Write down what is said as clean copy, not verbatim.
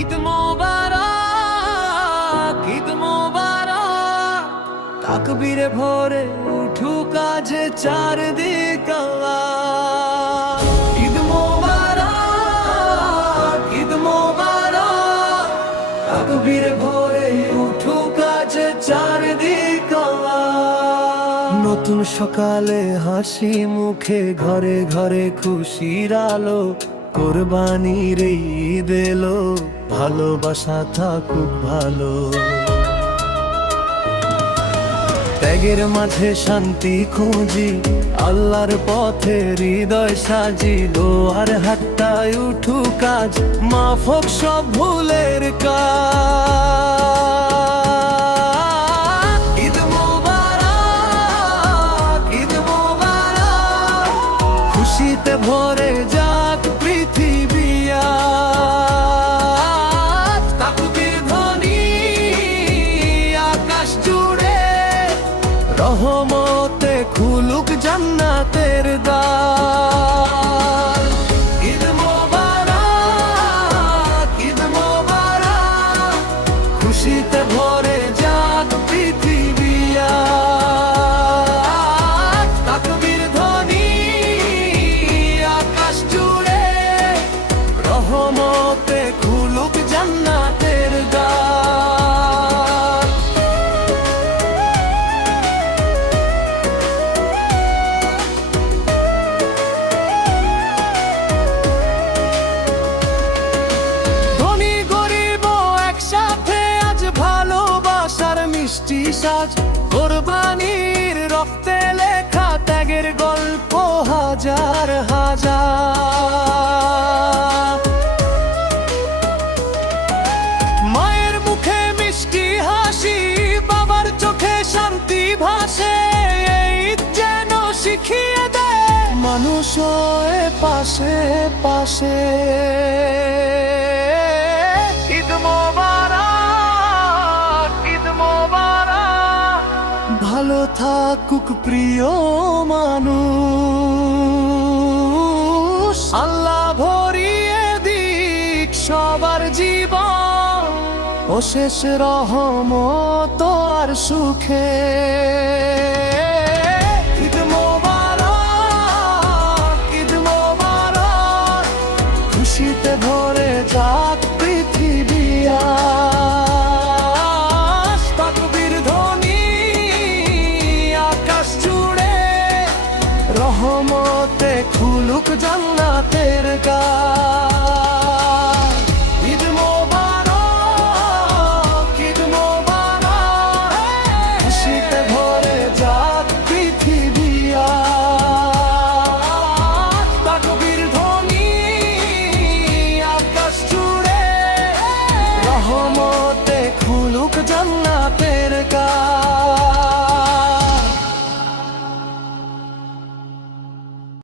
ঈদ মোবারক, ঈদ মোবারক। তাকবীরে ভরে উঠুক আজ চারদিক আল্লাহ। ঈদ মোবারক, ঈদ মোবারক। তাকবীরে ভরে উঠুক আজ চারদিক আল্লাহ। নতুন সকালে হাসি মুখে ঘরে ঘরে খুশির আলো, কোরবানির ঈদ এলো, ভালোবাসা থাকুক ভালো। ত্যাগের মাঝে শান্তি খুঁজি, আল্লাহর পথে হৃদয় সাজি। দোয়ার হাতটায় উঠুক আজ, মাফ হোক সব ভুলের কাজ। ঈদ মোবারক, ঈদ মোবারক। খুশিতে ভরে যাক পৃথিবী আজ। তাকবীর ধ্বনি আকাশ জুড়ে, রহমতে খুলুক জান্নাতের দ্বার। ঈদ মোবারক, ঈদ মোবারক। খুশিতে ভরে যাক পৃথিবী আজ। তাকবীর ধ্বনি আকাশ জুড়ে, রহমতে খুলুক জান্নাতের দ্বার। ধনী গরিব একসাথে আজ ভালোবাসার মিষ্টি সাজ। কোরবানির রক্তে লেখা ত্যাগের গল্প হাজার হাজার। মায়ের মুখে মিষ্টি হাসি, বাবার চোখে শান্তি ভাসে। এই ঈদ যেন শিখিয়ে দেয় মানুষ হয়ে পাশে পাশে। ঈদ মোবারক, ঈদ মোবারক। ভালো থাকুক প্রিয় মানুষ, আল্লাহ ভরিয়ে দিক সবার জীবন। অশেষ রহমত আর সুখে। ঈদ মোবারক, ঈদ মোবারক। খুশিতে ভরে যাক পৃথিবী আজ। তাকবীর ধ্বনি আকাশ জুড়ে, রহমতে খুলুক জান্নাতের দ্বার। ঈদ মোবারক, ঈদ মোবারক। খুশিতে ভরে যাক পৃথিবী আজ। তাকবীর ধ্বনি আকাশ জুড়ে, রহমতে খুলুক জান্নাতের দ্বার।